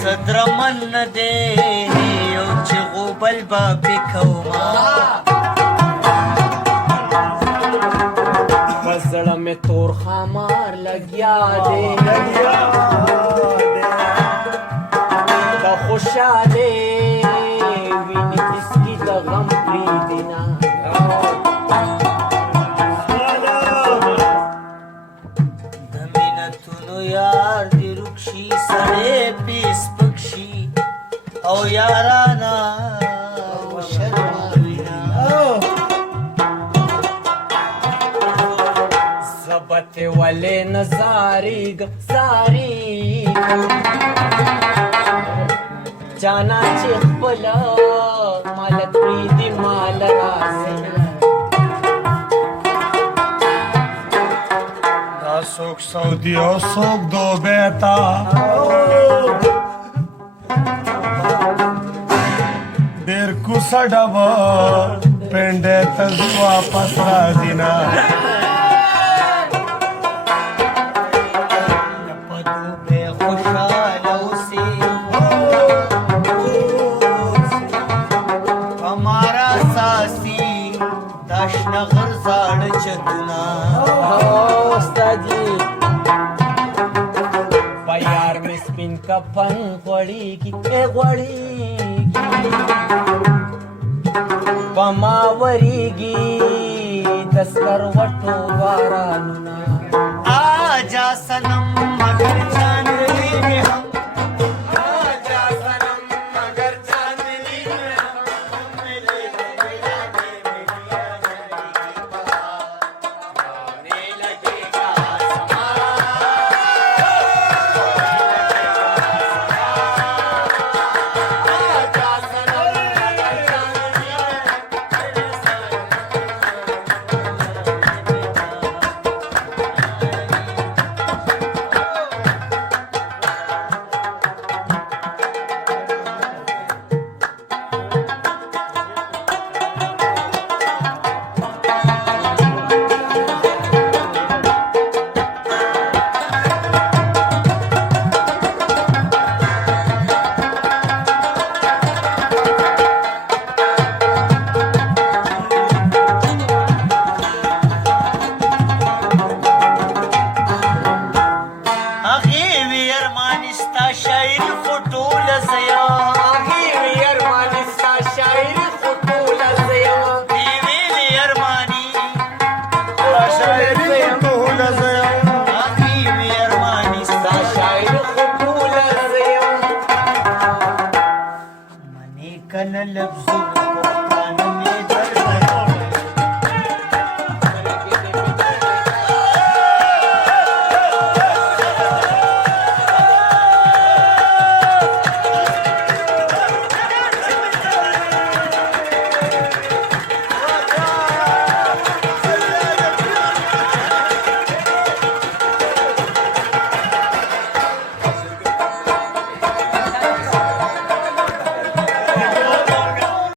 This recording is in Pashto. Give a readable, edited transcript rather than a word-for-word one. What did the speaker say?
صدرمن دې یو چې غوبل به پکوما زړه مې تور خمار لګیا دی د خوشحالۍ وینې کسکي د غم پرېږدي نه د مینتونو یار دې روک شي سړی پې سپک شي او یارانه وشرموینه زبته ولې نه زاریږم جانا چې خپله ماله پرېږدي ماله راسي دا څوک سعودي او څوک دوبۍ ته ډېر کوڅه ډبه پنډۍ ته ځي واپس راځي نه نغر زاړه چتونه استادي په یار مې سپین کفن غوړېږي په ما ورېږي د سکروټو بارانونه آجا صنم مگر چاندنی میں ہم لفظ